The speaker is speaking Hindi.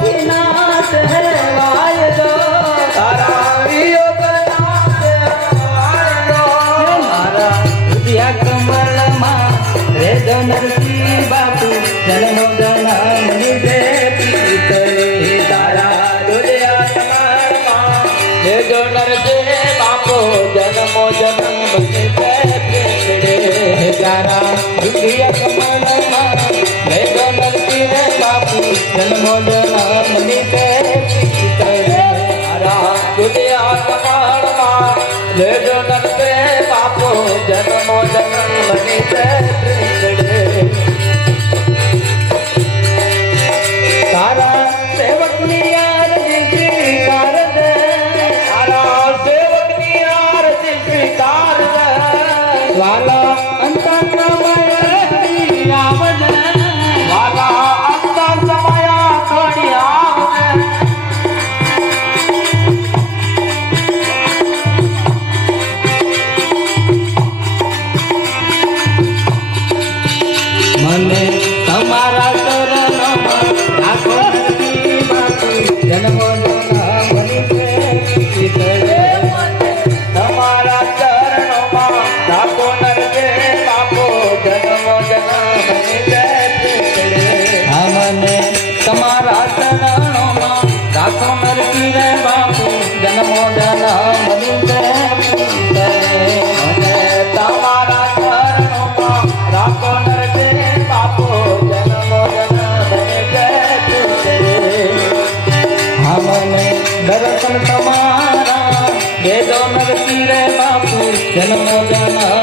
वियोगनाथ है वायदो तारा वियोगनाथ है वायदो मारा हृदय कमल मां रे नरसी बापू जन्मो जन्म निजे पीतरे तारा हृदय कमल मां रे नरसी बापू जन्मो जन्म निजे पीतरे तारा हृदय कमल मां रे नरसी बापू जन्मो जन्म निजे पीतरे तारा हृदय कमल मां रे नरसी बापू जन्मो जन्म निजे तारा सेवक नियार स्वीकार दे तारा सेवक नियार स्वीकार दे वाला अंत समय आवद वाला अंत समय थोड़ी आवद मने તમારા ચરણમાં રાખો નરસિંહ બાપુ જન્મો જન્મ નિજે પીતરે તમારા ચરણમાં રાખો નરસિંહ બાપુ જન્મો જન્મ નિજે પીતરે મને તમારા ચરણમાં રાખો નરસિંહ બાપુ જન્મો જન્મ નિજે પીતરે મને તમારા ચરણમાં રાખો નરસિંહ બાપુ दर्शन तुम्हारा दे दो नरसिंह बापू जन्म जन्म